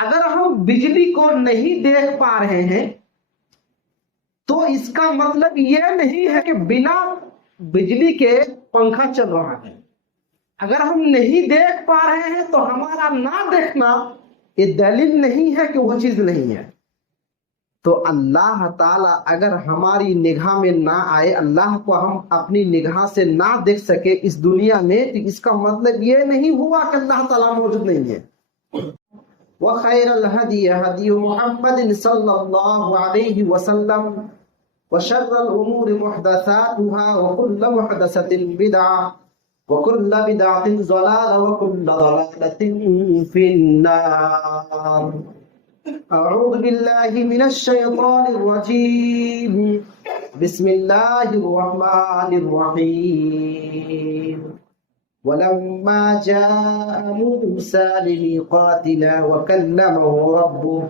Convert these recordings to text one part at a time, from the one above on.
اگر ہم بجلی کو نہیں دیکھ پا رہے ہیں تو اس کا مطلب یہ نہیں ہے کہ بنا بجلی کے پنکھا چل رہا ہے۔ اگر ہم نہیں دیکھ پا رہے ہیں تو ہمارا نہ دیکھنا یہ دلیل نہیں ہے کہ وہ چیز نہیں ہے۔ تو اللہ تعالیٰ اگر ہماری نگاہ میں نہ آئے، اللہ کو ہم اپنی نگاہ سے نہ دیکھ سکے اس دنیا میں، تو اس کا مطلب یہ نہیں ہوا کہ اللہ تعالیٰ موجود نہیں ہے۔ وَخَيْرَ الْهَدِيِ هَدِيُّ مُحَمَّدٍ صَلَّى اللَّهُ عَلَيْهِ وَسَلَّمَ وَشَرَّ الْأُمُورِ مُحْدَثَاتُهَا وَكُلُّ مُحْدَثَةٍ بِدْعَةٌ وَكُلُّ بِدْعَةٍ ضَلَالَةٌ وَكُلُّ ضَلَالَةٍ فِي النَّارِ۔ أعوذ بالله من الشيطان الرجيم، بسم الله الرحمن الرحيم۔ ولما جاء موسى لميقاتنا وكلمه ربه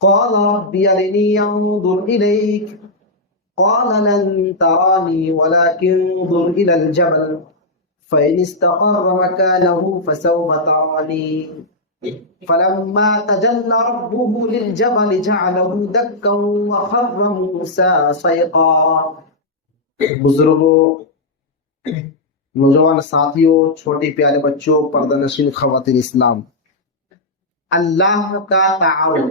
قال رب أرني أنظر إليك قال لن تراني ولكن انظر إلى الجبل فإن استقر مكانه فسوف تراني فلما تجلى ربه للجبل جعله دكا وخر موسى صيقا۔ بزرگوں، نوجوان ساتھیوں، چھوٹے پیارے بچوں، پردہ نشین خواتین اسلام، اللہ کا تعارف،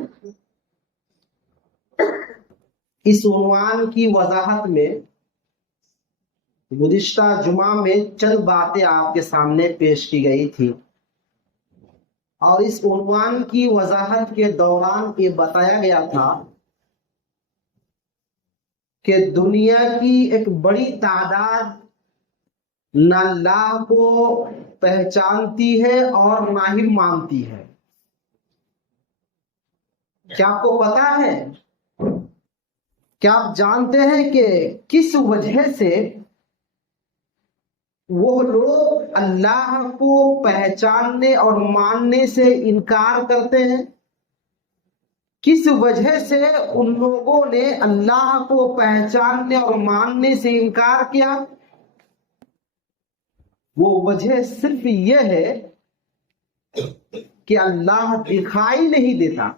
اس عنوان کی وضاحت میں گزشتہ جمعہ میں چند باتیں آپ کے سامنے پیش کی گئی تھی، اور اس عنوان کی وضاحت کے دوران یہ بتایا گیا تھا کہ دنیا کی ایک بڑی تعداد نہ اللہ کو پہچانتی ہے اور نہ ہی مانتی ہے۔ کیا آپ کو پتا ہے، کیا آپ جانتے ہیں کہ کس وجہ سے وہ لوگ اللہ کو پہچاننے اور ماننے سے انکار کرتے ہیں؟ کس وجہ سے ان لوگوں نے اللہ کو پہچاننے اور ماننے سے انکار کیا؟ وہ وجہ صرف یہ ہے کہ اللہ دکھائی نہیں دیتا۔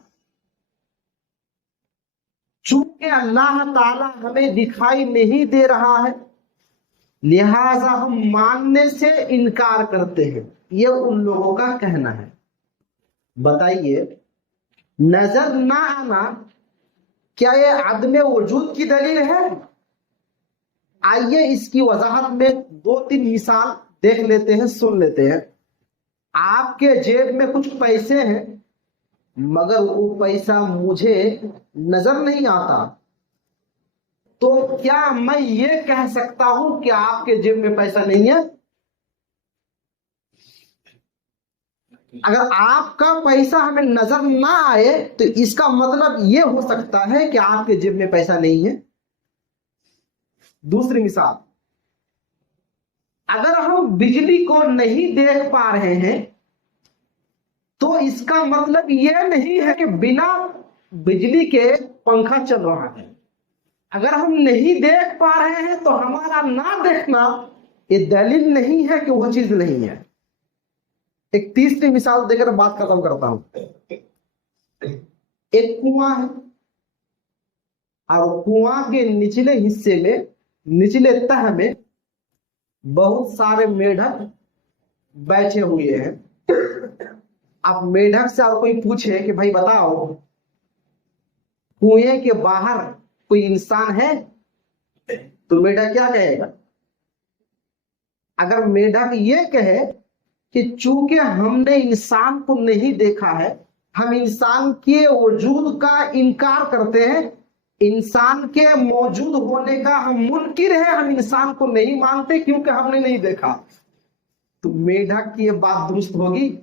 چونکہ اللہ تعالی ہمیں دکھائی نہیں دے رہا ہے، لہذا ہم ماننے سے انکار کرتے ہیں، یہ ان لوگوں کا کہنا ہے۔ بتائیے، نظر نہ آنا کیا یہ عدم وجود کی دلیل ہے؟ آئیے اس کی وضاحت میں دو تین مثال دیکھ لیتے ہیں، سن لیتے ہیں۔ آپ کے جیب میں کچھ پیسے ہیں مگر وہ پیسہ مجھے نظر نہیں آتا، تو کیا میں یہ کہہ سکتا ہوں کہ آپ کے جیب میں پیسہ نہیں ہے؟ اگر آپ کا پیسہ ہمیں نظر نہ آئے تو اس کا مطلب یہ ہو سکتا ہے کہ آپ کے جیب میں پیسہ نہیں ہے۔ دوسری مثال، اگر ہم بجلی کو نہیں دیکھ پا رہے ہیں تو اس کا مطلب یہ نہیں ہے کہ بنا بجلی کے پنکھا چل رہا ہے۔ اگر ہم نہیں دیکھ پا رہے ہیں تو ہمارا نہ دیکھنا یہ دلیل نہیں ہے کہ وہ چیز نہیں ہے۔ ایک تیسری مثال دے کر بات ختم کرتا ہوں۔ ایک کنواں ہے اور کنواں کے نچلے حصے میں، نچلے تہ میں بہت سارے میڈک بیٹھے ہوئے ہیں۔ اب میڈک سے اور کوئی پوچھے کہ بھائی بتاؤ، کنویں کے باہر کوئی انسان ہے؟ تو میڈک کیا کہے گا؟ اگر میڈک یہ کہے کہ چونکہ ہم نے انسان کو نہیں دیکھا ہے، ہم انسان کے وجود کا انکار کرتے ہیں، انسان کے موجود ہونے کا ہم منکر ہیں، ہم انسان کو نہیں مانتے کیونکہ ہم نے نہیں دیکھا، تو میڈک کی یہ بات درست ہوگی؟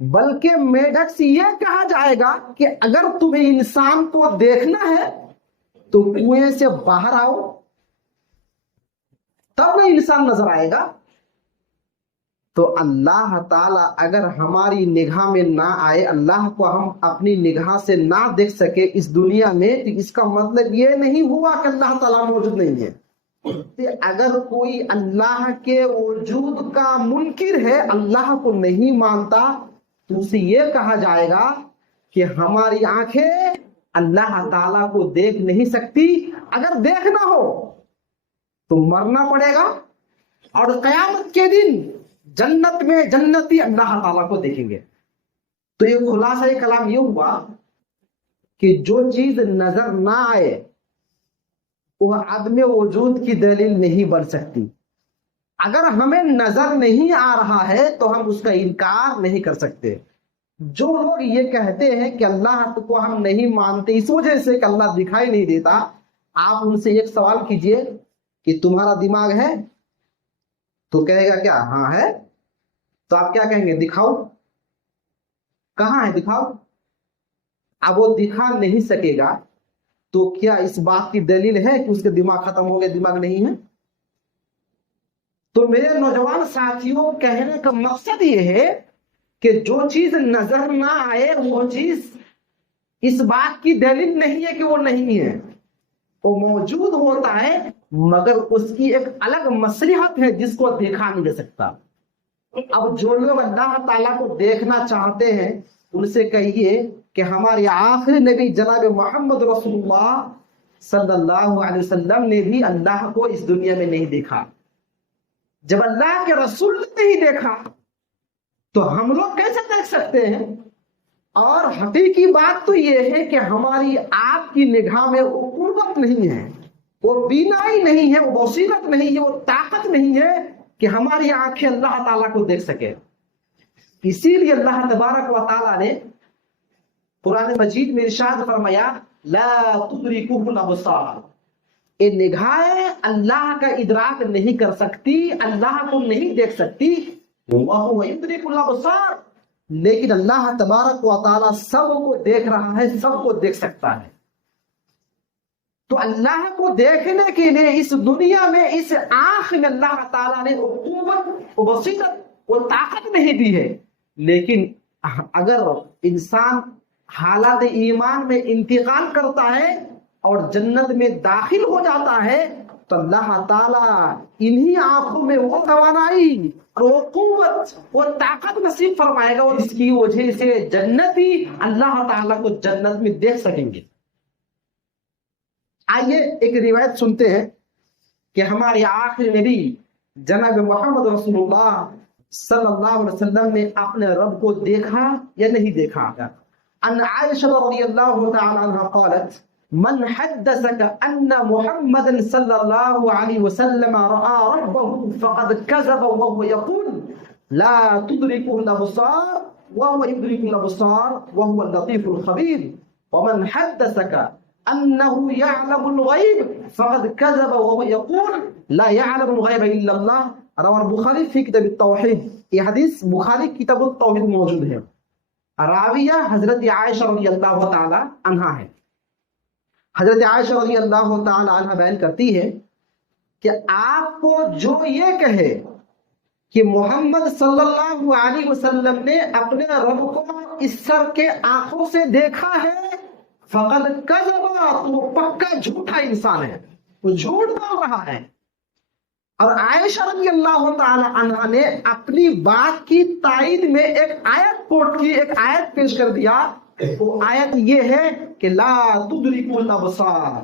بلکہ میڈک سے یہ کہا جائے گا کہ اگر تمہیں انسان کو دیکھنا ہے تو کنویں سے باہر آؤ، تب نہ انسان نظر آئے گا۔ تو اللہ تعالیٰ اگر ہماری نگاہ میں نہ آئے، اللہ کو ہم اپنی نگاہ سے نہ دیکھ سکے اس دنیا میں، تو اس کا مطلب یہ نہیں ہوا کہ اللہ تعالیٰ موجود نہیں ہے۔ کہ اگر کوئی اللہ کے وجود کا منکر ہے، اللہ کو نہیں مانتا، تو اسے یہ کہا جائے گا کہ ہماری آنکھیں اللہ تعالیٰ کو دیکھ نہیں سکتی، اگر دیکھنا ہو تو مرنا پڑے گا، اور قیامت کے دن جنت میں جنتی اللہ تعالیٰ کو دیکھیں گے۔ تو یہ خلاصہ کلام یہ ہوا کہ جو چیز نظر نہ آئے وہ عدم وجود کی دلیل نہیں بن سکتی۔ اگر ہمیں نظر نہیں آ رہا ہے تو ہم اس کا انکار نہیں کر سکتے۔ جو لوگ یہ کہتے ہیں کہ اللہ کو ہم نہیں مانتے اس وجہ سے کہ اللہ دکھائی نہیں دیتا، آپ ان سے ایک سوال کیجئے کہ تمہارا دماغ ہے؟ تو کہے گا کیا ہاں ہے۔ تو آپ کیا کہیں گے؟ دکھاؤ، کہاں ہے دکھاؤ۔ اب وہ دکھا نہیں سکے گا تو کیا اس بات کی دلیل ہے کہ اس کے دماغ ختم ہو گیا، دماغ نہیں ہے؟ تو میرے نوجوان ساتھیوں، کہنے کا مقصد یہ ہے کہ جو چیز نظر نہ آئے وہ چیز اس بات کی دلیل نہیں ہے کہ وہ نہیں ہے، وہ موجود ہوتا ہے، مگر اس کی ایک الگ مصلحت ہے جس کو دیکھا نہیں جا سکتا۔ اب جو لوگ اللہ تعالیٰ کو دیکھنا چاہتے ہیں ان سے کہیے کہ ہمارے آخری نبی جناب محمد رسول اللہ صلی اللہ علیہ وسلم نے بھی اللہ کو اس دنیا میں نہیں دیکھا۔ جب اللہ کے رسول نے نہیں دیکھا تو ہم لوگ کیسے دیکھ سکتے ہیں؟ اور حقیقی بات تو یہ ہے کہ ہماری آپ کی نگاہ میں وہ قوت نہیں ہے، وہ بینائی نہیں ہے، وہ بصیرت نہیں ہے، وہ طاقت نہیں ہے کہ ہماری آنکھیں اللہ تعالیٰ کو دیکھ سکے۔ اسی لیے اللہ تبارک و تعالیٰ نے قرآن مجید میں ارشاد فرمایا لا تدرکہ الابصار، یہ نگاہیں اللہ کا ادراک نہیں کر سکتی، اللہ کو نہیں دیکھ سکتی، وَهُوَ يُدْرِكُ الْأَبْصَارَ، لیکن اللہ تبارک و تعالیٰ سب کو دیکھ رہا ہے، سب کو دیکھ سکتا ہے۔ تو اللہ کو دیکھنے کے لیے اس دنیا میں اس آنکھ میں اللہ تعالیٰ نے وہ قوت، وہ بصیرت، وہ طاقت نہیں دی ہے۔ لیکن اگر انسان حالات ایمان میں انتقال کرتا ہے اور جنت میں داخل ہو جاتا ہے تو اللہ تعالیٰ انہی آنکھوں میں وہ توانائی اور وہ قوت، وہ طاقت نصیب فرمائے گا، اور اس کی وجہ سے جنتی اللہ تعالیٰ کو جنت میں دیکھ سکیں گے۔ آئیے ایک روایت سنتے ہیں کہ ہمارے آخری نبی جناب محمد رسول اللہ صلی اللہ علیہ وسلم نے اپنے رب کو دیکھا یا نہیں دیکھا۔ ان عائشہ رضی اللہ تعالی عنہ قالت من حدثك ان محمد صلی اللہ علیہ وسلم رأى ربه فقد كذب وهو يقول لا تدركه الابصار وهو يدرك الابصار وهو اللطيف الخبير ومن حدثك انه يعلم الغيب فقد كذب وهو يقول لا يعلم الغيب الا الله، رواه البخاری فی کتاب التوحید۔ یہ حدیث بخاری کتاب التوحید موجود ہے۔ راویہ حضرت عائشہ رضی اللہ تعالی عنہا ہے۔ حضرت عائشہ رضی اللہ تعالی عنہ بیان کرتی ہے کہ آپ کو جو یہ کہے کہ محمد صلی اللہ علیہ وسلم نے اپنے رب کو اس سر کے آنکھوں سے دیکھا ہے، فقد کذب، تو وہ پکا جھوٹا انسان ہے، وہ جھوٹ بول رہا ہے۔ اور عائشہ رضی اللہ تعالی عنہ نے اپنی بات کی تائید میں ایک آیت کوٹ کی، ایک آیت پیش کر دیا۔ وہ آیت یہ ہے کہ لا تدرک الابصار،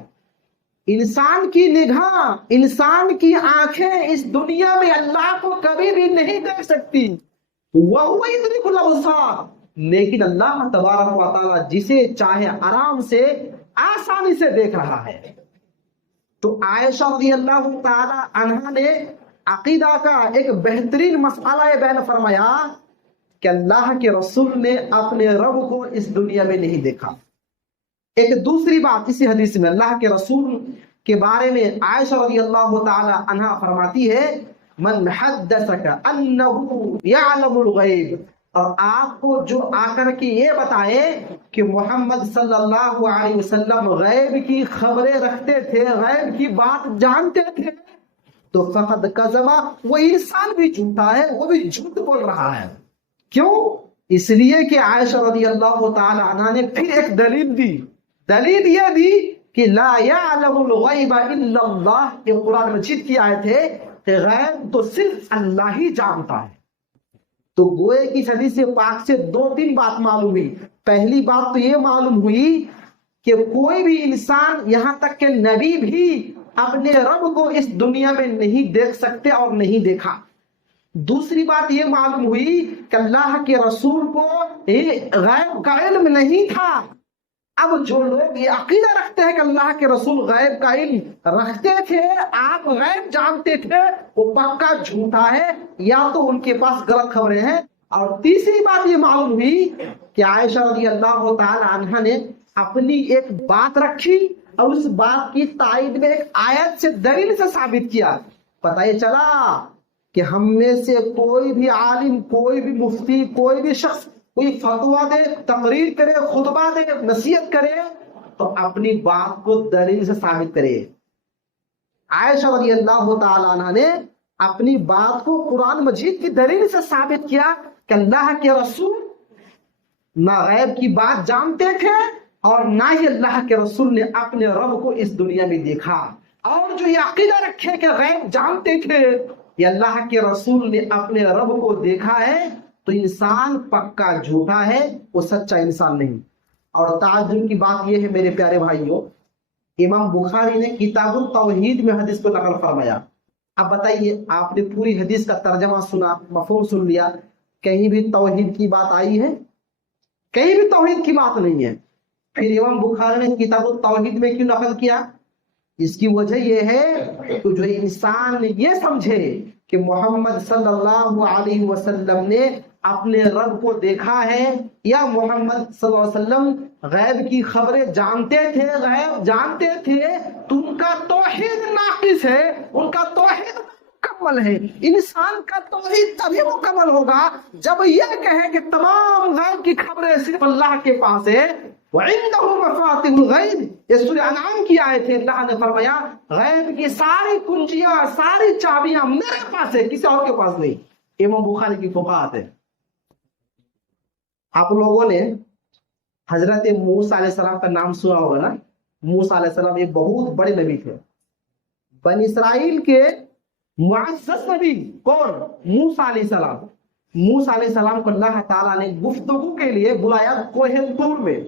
انسان کی نگاہ، انسان کی آنکھیں اس دنیا میں اللہ کو کبھی بھی نہیں دیکھ سکتی، وَهُوَ يُدْرِكُ الْأَبْصَارَ، لیکن اللہ تبارک و تعالیٰ جسے چاہے آرام سے، آسانی سے دیکھ رہا ہے۔ تو عائشہ رضی اللہ تعالی عنہ نے عقیدہ کا ایک بہترین مسئلہ بیان فرمایا کہ اللہ کے رسول نے اپنے رب کو اس دنیا میں نہیں دیکھا۔ ایک دوسری بات اسی حدیث میں اللہ کے رسول کے بارے میں عائشہ رضی اللہ تعالی عنہ فرماتی ہے من حدثک انہ یعلم الغیب، اور آپ کو جو آ کر کے یہ بتائے کہ محمد صلی اللہ علیہ وسلم غیب کی خبریں رکھتے تھے، غیب کی بات جانتے تھے، تو فقد کذب، وہ انسان بھی جھوٹا ہے، وہ بھی جھوٹ بول رہا ہے۔ کیوں؟ اس لیے کہ عائشہ رضی اللہ تعالی عنہ نے پھر ایک دلیل دی۔ دلیل یہ دی کہ لا یعلم الغیب الا اللہ، یہ قرآن مجید کی آیت ہے کہ غیب تو صرف اللہ ہی جانتا ہے۔ تو گوئے کی حدیث پاک سے دو تین بات معلوم ہوئی۔ پہلی بات تو یہ معلوم ہوئی کہ کوئی بھی انسان یہاں تک کہ نبی بھی اپنے رب کو اس دنیا میں نہیں دیکھ سکتے اور نہیں دیکھا۔ دوسری بات یہ معلوم ہوئی کہ اللہ کے رسول کو غیب کا علم نہیں تھا۔ اب جو لوگ یہ عقیدہ رکھتے ہیں کہ اللہ کے رسول غیب کا علم رکھتے تھے، آپ غیب جانتے تھے، وہ پکا جھوٹا ہے، یا تو ان کے پاس غلط خبریں ہیں۔ اور تیسری بات یہ معلوم ہوئی کہ عائشہ رضی اللہ تعالی عنہا نے اپنی ایک بات رکھی اور اس بات کی تائید میں ایک آیت سے دلیل سے ثابت کیا۔ پتہ یہ چلا کہ ہم میں سے کوئی بھی عالم، کوئی بھی مفتی، کوئی بھی شخص کوئی فتویٰ دے، تقریر کرے، خطبہ دے، نصیحت کرے تو اپنی بات کو دلیل سے ثابت کرے۔ عائشہ رضی اللہ تعالی عنہ نے اپنی بات کو قرآن مجید کی دلیل سے ثابت کیا کہ اللہ کے رسول نہ غیب کی بات جانتے تھے اور نہ ہی اللہ کے رسول نے اپنے رب کو اس دنیا میں دیکھا۔ اور جو یہ عقیدہ رکھے کہ غیب جانتے تھے یا اللہ کے رسول نے اپنے رب کو دیکھا ہے، تو انسان پکا جھوٹا ہے، وہ سچا انسان نہیں۔ اور تعجب کی بات یہ ہے میرے پیارے بھائیوں، امام بخاری نے کتاب التوحید میں حدیث کو نقل فرمایا۔ اب بتائیے، آپ نے پوری حدیث کا ترجمہ سنا، مفہوم سن لیا، کہیں بھی توحید کی بات آئی ہے؟ کہیں بھی توحید کی بات نہیں ہے۔ پھر امام بخاری نے کتاب التوحید میں کیوں نقل کیا؟ اس کی وجہ یہ ہے کہ جو انسان یہ سمجھے کہ محمد صلی اللہ علیہ وسلم نے اپنے رب کو دیکھا ہے، یا محمد صلی اللہ علیہ وسلم غیب کی خبریں جانتے تھے، غیب جانتے تھے، تو ان کا توحید ناقص ہے، ان کا توحید مکمل ہے۔ انسان کا توحید تبھی مکمل ہوگا جب یہ کہے کہ تمام غیب کی خبریں صرف اللہ کے پاس ہے۔ وَعِنْدَهُ مَفَاتِحُ الْغَيْبِ، یہ سورہ انعام کی آیت ہے، اللہ نے فرمایا غیب کی ساری کنجیاں، ساری چابیاں میرے پاس ہے، کسی اور کے پاس نہیں۔ امام بخاری کی فقاہت ہے۔ آپ لوگوں نے حضرت موسیٰ علیہ السلام کا نام سنا ہوگا نا؟ موسیٰ علیہ السلام ایک بہت بڑے نبی تھے، بنی اسرائیل کے معزز نبی۔ کون؟ موسیٰ علیہ السلام۔ موسیٰ علیہ السلام کو اللہ تعالیٰ نے گفتگو کے لیے بلایا، کوہ طور میں،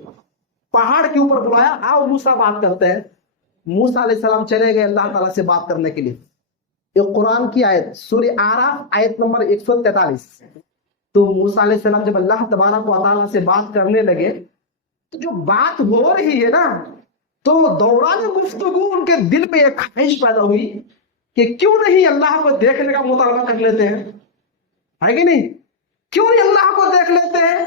پہاڑ کے اوپر بلایا، آؤ موسیٰ بات کرتے ہیں۔ موسیٰ علیہ السلام چلے گئے اللہ تعالیٰ سے بات کرنے کے لیے۔ یہ قرآن کی آیت سورہ اعراف آیت نمبر 143۔ تو موسیٰ علیہ السلام جب اللہ تبارک و تعالیٰ سے بات کرنے لگے تو جو بات ہو رہی ہے نا، تو دوران گفتگو ان کے دل میں ایک خواہش پیدا ہوئی کہ کیوں نہیں اللہ کو دیکھنے کا مطالبہ کر لیتے ہیں، ہے کہ نہیں؟ کیوں نہیں اللہ کو دیکھ لیتے ہیں؟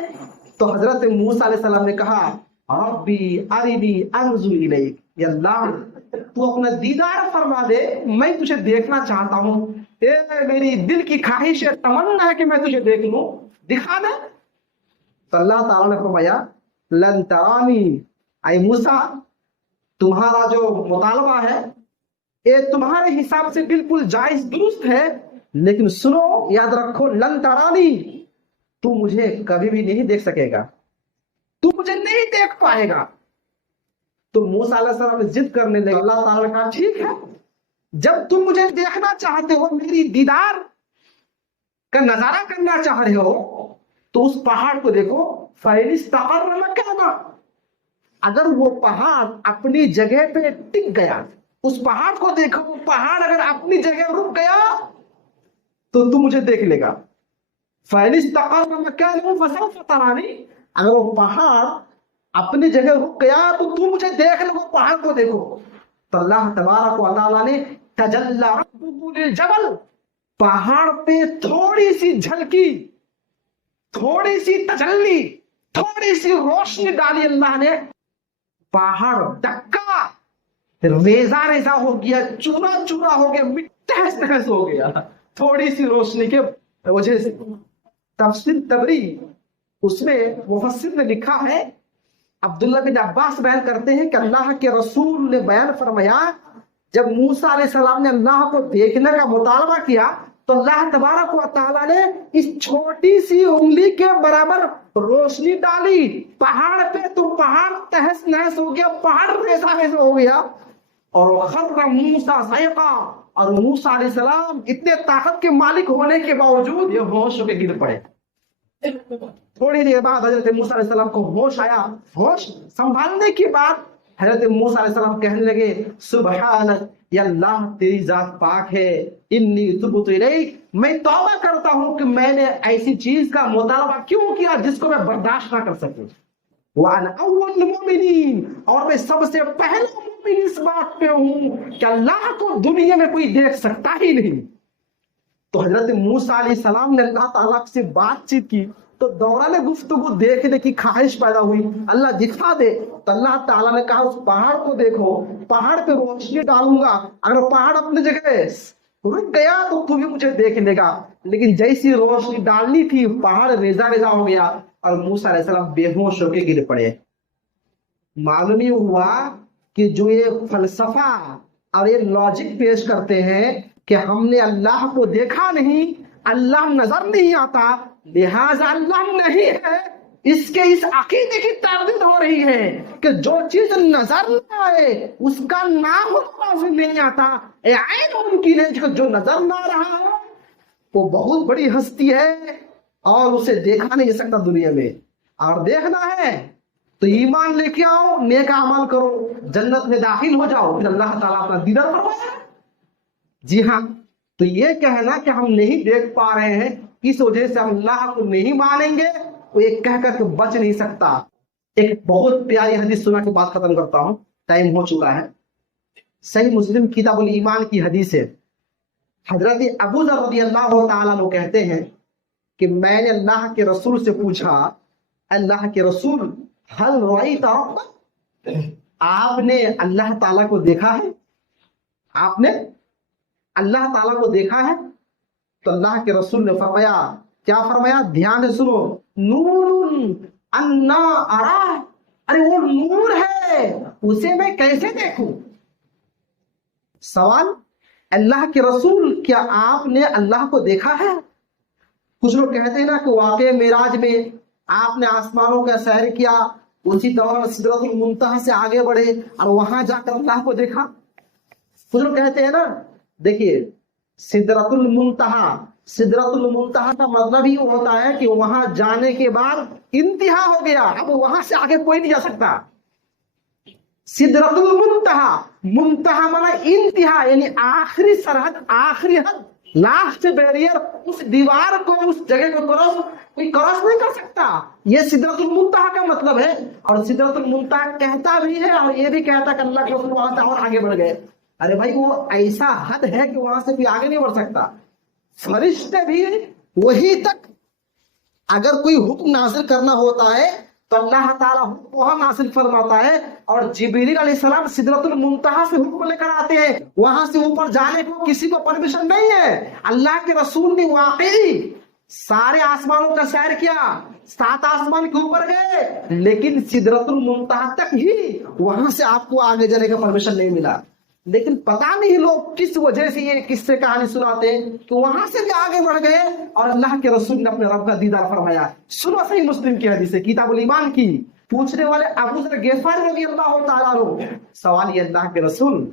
تو حضرت موسیٰ علیہ السلام نے کہا ربی ارنی انظر الیک، یا اللہ تو اپنا دیدار فرما دے، میں تجھے دیکھنا چاہتا ہوں، میری دل کی خواہش ہے، تمنا ہے کہ میں تجھے دیکھ لوں، دکھا دے۔ تو اللہ تعالیٰ نے فرمایا لن ترانی، اے موسیٰ تمہارا جو مطالبہ ہے یہ تمہارے حساب سے بالکل جائز درست ہے، لیکن سنو، یاد رکھو، لن ترانی، تو مجھے کبھی بھی نہیں دیکھ سکے گا، تو مجھے نہیں دیکھ پائے گا۔ تو موسیٰ علیہ السلام نے ضد کرنے لگے۔ اللہ تعالیٰ نے کہا ٹھیک ہے، جب تم مجھے دیکھنا چاہتے ہو، میری دیدار کا نظارہ کرنا چاہ رہے ہو، تو اس پہاڑ کو دیکھو، فَإِنِ اسْتَقَرَّ مَكَانَهُ، اگر وہ پہاڑ اپنی جگہ پہ ٹک گیا، اس پہاڑ کو دیکھو، وہ پہاڑ اگر اپنی جگہ رک گیا تو تم مجھے دیکھ لے گا۔ فَإِنِ اسْتَقَرَّ مَكَانَهُ فَسَوْفَ تَرَانِي، اگر وہ پہاڑ اپنی جگہ رک گیا تو تم مجھے دیکھ لو، پہاڑ کو دیکھو۔ تو اللہ تبارک و تعالیٰ نے تجلی ربہ للجبل، پہاڑ پہ تھوڑی سی جھلکی، تھوڑی سی تجلی، تھوڑی سی روشنی ڈالی اللہ نے، پہاڑ دکا ریزا ریزا ہو گیا، چورا چورا ہو گیا، تہس تہس ہو گیا، تھوڑی سی روشنی کے وجہ سے۔ تفسیر تبری اس میں مفسر نے لکھا ہے، عبداللہ بن عباس بیان کرتے ہیں کہ اللہ کے رسول نے بیان فرمایا جب موسیٰ علیہ السلام نے اللہ کو دیکھنے کا مطالبہ کیا تو اللہ تبارک و تعالیٰ نے اس چھوٹی سی انگلی کے برابر روشنی ڈالی پہاڑ پہ، تو پہاڑ تہس نہس ہو گیا، پہاڑ ریزہ ریزہ ہو گیا. اور وَخَرَّ مُوسَىٰ صَعِقًا، اور موسیٰ علیہ السلام اتنے طاقت کے مالک ہونے کے باوجود یہ ہوش ہو کے گر پڑے. تھوڑی دیر بعد حضرت موسیٰ علیہ السلام کو ہوش آیا. ہوش سنبھالنے کے بعد حضرت موسیٰ علیہ السلام کہنے لگے سبحانک، یا اللہ تیری ذات پاک ہے، انی تبت الیک، میں توبہ کرتا ہوں کہ میں نے ایسی چیز کا مطالبہ کیوں کیا جس کو میں برداشت نہ کر سکوں. وَأَنَا أَوَّلُ الْمُؤْمِنِينَ، اور میں سب سے پہلا مومن اس بات پہ ہوں کہ اللہ کو دنیا میں کوئی دیکھ سکتا ہی نہیں. تو حضرت موسیٰ علیہ السلام نے اللہ تعالیٰ سے بات چیت کی تو دوران گفتگو دیکھنے کی خواہش پیدا ہوئی، اللہ دکھا دے. تو اللہ تعالیٰ نے کہا اس پہاڑ کو دیکھو، پہاڑ پہ روشنی ڈالوں گا، اگر پہاڑ اپنی جگہ رک گیا تو تو بھی مجھے دیکھ لے گا. لیکن جیسی روشنی ڈالنی تھی پہاڑ ریزہ ریزہ ہو گیا اور موسیٰ علیہ السلام بے ہوش ہو کے گر پڑے. معلوم یہ ہوا کہ جو یہ فلسفہ اور یہ لاجک پیش کرتے ہیں کہ ہم نے اللہ کو دیکھا نہیں، اللہ نظر نہیں آتا، لہذا اللہ نہیں ہے، اس کے اس عقیدے کی تردید ہو رہی ہے کہ جو چیز نظر نہ آئے اس کا نام لازم نہیں آتا. عین ممکن ہے کہ جو نظر نہ رہا ہو وہ بہت بڑی ہستی ہے اور اسے دیکھا نہیں سکتا دنیا میں. اور دیکھنا ہے تو ایمان لے کے آؤ، نیک اعمال کرو، جنت میں داخل ہو جاؤ، پھر اللہ تعالیٰ اپنا دیدار فرمائے. جی ہاں، تو یہ کہنا کہ ہم نہیں دیکھ پا رہے ہیں اس وجہ سے ہم اللہ کو نہیں مانیں گے، وہ ایک کہہ کر کے بچ نہیں سکتا. ایک بہت پیاری حدیث سنا کے بات ختم کرتا ہوں، ٹائم ہو چکا ہے. صحیح مسلم کتاب الایمان کی حدیث ہے. حضرت ابو ذر رضی اللہ تعالیٰ عنہ کہتے ہیں کہ میں نے اللہ کے رسول سے پوچھا، اللہ کے رسول حل رأیت ربک، آپ نے اللہ تعالیٰ کو دیکھا ہے؟ آپ نے اللہ تعالیٰ کو دیکھا ہے؟ تو اللہ کے رسول نے فرمایا، کیا فرمایا؟ دھیان سے سنو، نور انا ارا، ارے وہ نور ہے، اسے میں کیسے دیکھوں؟ سوال، اللہ کے رسول کیا آپ نے اللہ کو دیکھا ہے؟ کچھ لوگ کہتے ہیں نا کہ واقع معراج میں آپ نے آسمانوں کا سیر کیا، اسی دوران سدرۃ المنتہا سے آگے بڑھے اور وہاں جا کر اللہ کو دیکھا. کچھ لوگ کہتے ہیں نا، دیکھیے سدرۃ المنتہا، سدرۃ المنتہا کا مطلب ہی ہوتا ہے کہ وہاں جانے کے بعد انتہا ہو گیا، اب وہاں سے آگے کوئی نہیں جا سکتا. سدرۃ المنتہا، منتہا مانا انتہا، یعنی آخری سرحد، آخری حد، لاسٹ بیریئر، اس دیوار کو، اس جگہ کو کوئی کراس نہیں کر سکتا. یہ سدرۃ المنتہا کا مطلب ہے. اور سدرۃ المنتہا کہتا بھی ہے اور یہ بھی کہتا کہ اللہ کے رسول وہاں سے اور آگے بڑھ گئے. ارے بھائی وہ ایسا حد ہے کہ وہاں سے کوئی آگے نہیں بڑھ سکتا. فرشتے بھی وہی تک، اگر کوئی حکم نازل کرنا ہوتا ہے تو اللہ تعالیٰ حکم وہاں نازل فرماتا ہے، اور جبریل علیہ السلام سدرۃ المنتہا سے حکم لے کر آتے ہیں. وہاں سے اوپر جانے کو کسی کو پرمیشن نہیں ہے. اللہ کے رسول نے واقعی سارے آسمانوں کا سیر کیا، 7 آسمان کے اوپر گئے، لیکن سدرۃ المنتہا تک ہی، وہاں سے آپ کو آگے جانے کا پرمیشن نہیں ملا. لیکن پتہ نہیں لوگ کس وجہ سے یہ قصے کہانی سناتے ہیں کہ وہاں سے بھی آگے بڑھ گئے اور اللہ کے رسول نے اپنے رب کا دیدار فرمایا. سنو صحیح مسلم کی حدیث ہے، کتاب الایمان کی. پوچھنے والے ابو ذر غفاری رضی اللہ تعالیٰ عنہ، سوال یہ، اللہ کے رسول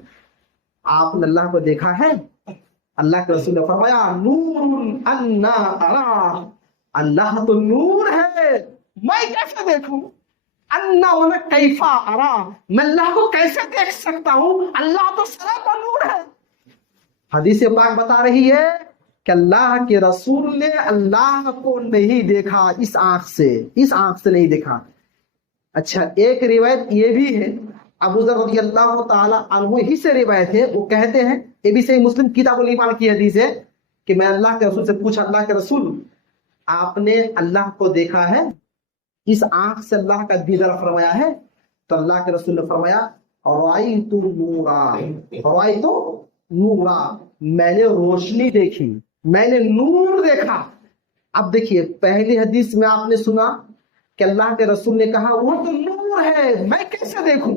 آپ نے اللہ کو دیکھا ہے؟ اللہ کے رسول نے فرمایا، نور انا ارا، اللہ تو نور ہے، میں کیسے دیکھوں؟ انا وانا کیفا ارا، میں اللہ کو کیسے دیکھ سکتا ہوں؟ اللہ تو سراپا نور ہے. حدیث پاک بتا رہی ہے کہ اللہ کے رسول نے اللہ کو نہیں دیکھا، اس آنکھ سے نہیں دیکھا. اچھا، ایک روایت یہ بھی ہے، ابو ذر رضی اللہ تعالی عنہ ہی سے روایت ہے، وہ کہتے ہیں، یہ بھی صحیح مسلم کتاب الایمان کی حدیث ہے، کہ میں اللہ کے رسول سے پوچھا، اللہ کے رسول آپ نے اللہ کو دیکھا ہے؟ اس آنکھ سے اللہ کا دیدار فرمایا ہے؟ تو اللہ کے رسول نے فرمایا، رأیت نورا، رأیت نورا، میں نے روشنی دیکھی، میں نے نور دیکھا. اب دیکھیے، پہلی حدیث میں آپ نے سنا کہ اللہ کے رسول نے کہا وہ تو نور ہے، میں کیسے دیکھوں؟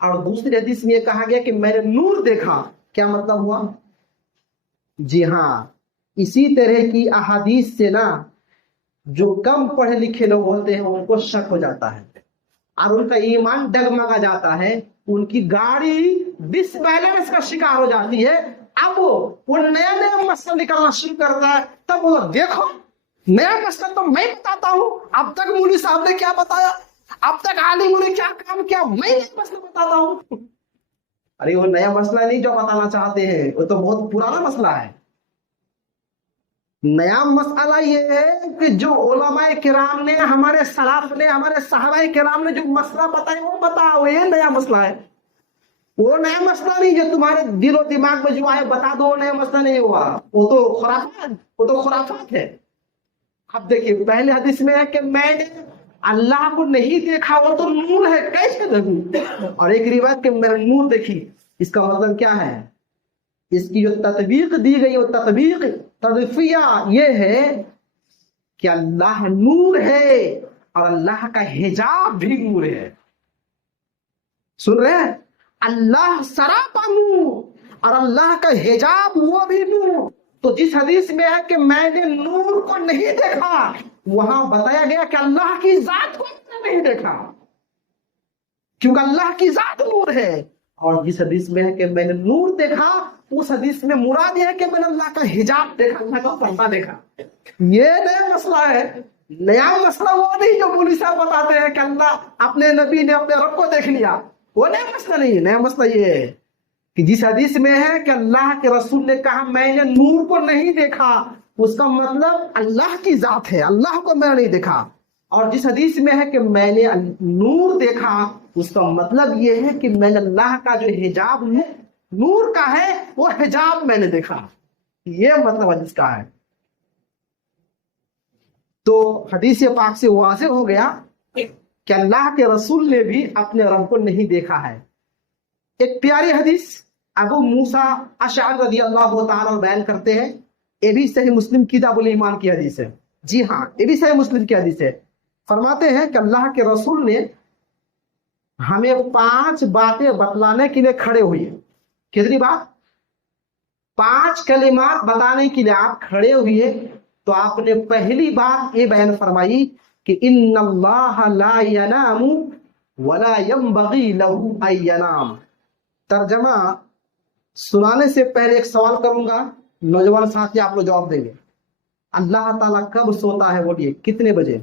اور دوسری حدیث میں یہ کہا گیا کہ میں نے نور دیکھا. کیا مطلب ہوا؟ جی ہاں، اسی طرح کی احادیث سے نا جو کم پڑھے لکھے لوگ ہوتے ہیں ان کو شک ہو جاتا ہے اور ان کا ایمان ڈگمگا جاتا ہے، ان کی گاڑی ڈس بیلنس کا شکار ہو جاتی ہے۔ اب وہ نیا نیا مسئلہ نکالنا شروع کرتا ہے، تب وہ دیکھو نیا مسئلہ تو میں بتاتا ہوں، اب تک مولوی صاحب نے کیا بتایا، اب تک عالم نے کیا کام کیا، میں نیا مسئلہ بتاتا ہوں۔ ارے وہ نیا مسئلہ نہیں جو بتانا چاہتے ہیں، وہ تو بہت پرانا مسئلہ ہے۔ نیا مسئلہ یہ ہے کہ جو علماء کرام نے، ہمارے سلف نے، ہمارے صحابہ کرام نے جو مسئلہ بتایا وہ بتاؤ، یہ نیا مسئلہ ہے۔ وہ نیا مسئلہ نہیں جو تمہارے دل و دماغ میں جو آئے بتا دو، نیا مسئلہ نہیں ہوا، وہ تو خرافات ہے۔ اب دیکھیے پہلے حدیث میں ہے کہ میں نے اللہ کو نہیں دیکھا، وہ تو نور ہے، کیسے دیکھوں؟ اور ایک روایت کہ میں نے نور دیکھی، اس کا مطلب کیا ہے؟ اس کی جو تطبیق دی گئی وہ تدفیہ یہ ہے کہ اللہ نور ہے اور اللہ کا حجاب بھی نور ہے۔ سن رہے ہیں؟ اللہ سراپا نور اور اللہ کا حجاب وہ بھی نور۔ تو جس حدیث میں ہے کہ میں نے نور کو نہیں دیکھا، وہاں بتایا گیا کہ اللہ کی ذات کو نہیں دیکھا، کیونکہ اللہ کی ذات نور ہے۔ اور جس حدیث میں ہے کہ میں نے نور دیکھا، اس حدیث میں مراد یہ ہے کہ میں نے اللہ کا حجاب دیکھا، اللہ کا پردہ دیکھا۔ یہ نیا مسئلہ ہے۔ نیا مسئلہ وہ نہیں جو مولوی صاحب بتاتے ہیں کہ اللہ اپنے نبی نے اپنے رب کو دیکھ لیا، وہ نیا مسئلہ نہیں ہے۔ نیا مسئلہ یہ ہے کہ جس حدیث میں ہے کہ اللہ کے رسول نے کہا میں نے نور کو نہیں دیکھا، اس کا مطلب اللہ کی ذات ہے، اللہ کو میں نے نہیں دیکھا۔ اور جس حدیث میں ہے کہ میں نے نور دیکھا، اس کا مطلب یہ ہے کہ میں نے اللہ کا جو حجاب نور کا ہے وہ حجاب میں نے دیکھا، یہ مطلب حدیث کا ہے۔ تو حدیث پاک سے واضح ہو گیا کہ اللہ کے رسول نے بھی اپنے رب کو نہیں دیکھا ہے۔ ایک پیاری حدیث ابو موسیٰ اشعری رضی اللہ تعالیٰ بیان کرتے ہیں، یہ بھی صحیح مسلم کتاب الایمان کی حدیث ہے۔ جی ہاں، یہ بھی صحیح مسلم کی حدیث ہے۔ فرماتے ہیں کہ اللہ کے رسول نے ہمیں 5 باتیں بتلانے کے لیے کھڑے ہوئے۔ کتنی بات؟ 5 کلمات بتانے کے لیے آپ کھڑے ہوئے، تو آپ نے پہلی بات یہ بیان فرمائی کہ ان اللہ لا ینام ولا ينبغي له ان ینام۔ ترجمہ سنانے سے پہلے ایک سوال کروں گا، نوجوان ساتھی آپ لوگ جواب دیں گے۔ اللہ تعالیٰ کب سوتا ہے؟ بولیے کتنے بجے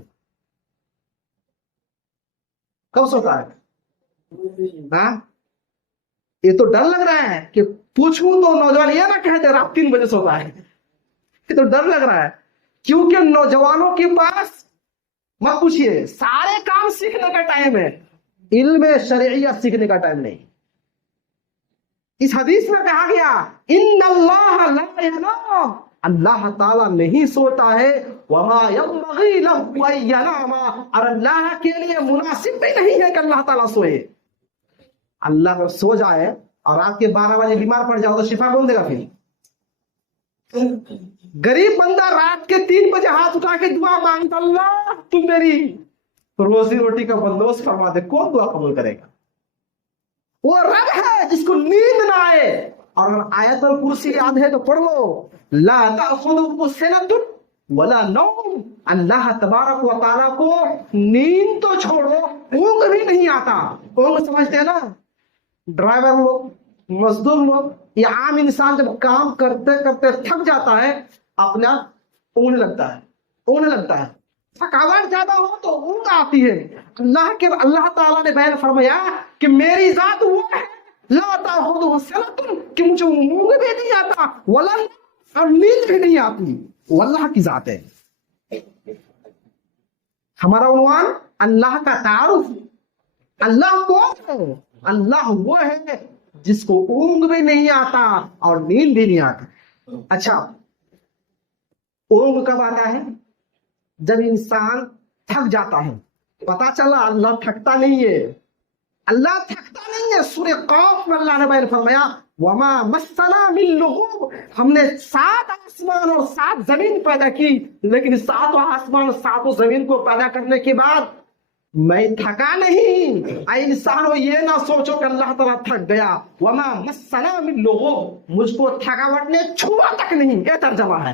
کب سوتا ہے؟ ہاں، یہ تو ڈر لگ رہا ہے کہ پوچھوں تو نوجوان یہ نہ کہتے رات 3 بجے سوتا ہے، یہ تو ڈر لگ رہا ہے، کیونکہ نوجوانوں کے پاس مت پوچھیے، سارے کام سیکھنے کا ٹائم ہے، علم شرعیہ سیکھنے کا ٹائم نہیں۔ اس حدیث میں کہا گیا ان اللہ لا ینام، اللہ تعالیٰ نہیں سوتا ہے، وما ينبغي له ان ينام، اور اللہ کے لیے مناسب بھی نہیں ہے کہ اللہ تعالیٰ سوئے۔ اللہ اگر سو جائے اور رات کے 12 بجے بیمار پڑ جاؤ تو شفا کون دے گا؟ پھر غریب بندہ رات کے 3 بجے ہاتھ اٹھا کے دعا مانگتا، اللہ تم میری روزی روٹی کا بندوبست فرما دے، کون دعا قبول کرے گا؟ وہ رب ہے جس کو نیند نہ آئے۔ اور آیت الکرسی یاد ہے تو پڑھ لو، لا تأخذہ سنۃ ولا نوم، اللہ تبارک و تعالیٰ کو نیند تو چھوڑو، اونگ بھی نہیں آتا۔ اونگ سمجھتے ہیں نا، ڈرائیور لوگ، مزدور لوگ، یا عام انسان جب کام کرتے کرتے تھک جاتا ہے اپنا اونگنے لگتا ہے، تھکاوٹ زیادہ ہو تو اونگ آتی ہے۔ اللہ تعالیٰ نے بیان فرمایا کہ میری ذات وہ ہے لا تأخذہ سنۃ، کہ مجھے اونگ بھی نہیں آتا، ولا اور نیند بھی نہیں آتی، وہ اللہ کی ذات ہے۔ ہمارا عنوان اللہ کا تعارف۔ اللہ کون ہے؟ اللہ وہ ہے جس کو اونگ بھی نہیں آتا اور نیند بھی نہیں آتی۔ اچھا، اونگ کب آتا ہے؟ جب انسان تھک جاتا ہے۔ پتا چلا اللہ تھکتا نہیں ہے، اللہ تھکتا نہیں ہے۔ سورہ قاف میں اللہ نے بیان فرمایا وما مسنا من لغوب، ہم نے 7 آسمان اور 7 زمین پیدا کی، لیکن 7 آسمان اور 7 زمین کو پیدا کرنے کے بعد میں تھکا نہیں۔ اے انسانو یہ نہ سوچو کہ اللہ تعالیٰ تھک گیا، وما مسنا من لغوب، مجھ کو تھکاوٹ نے چھوا تک نہیں، یہ ترجمہ ہے،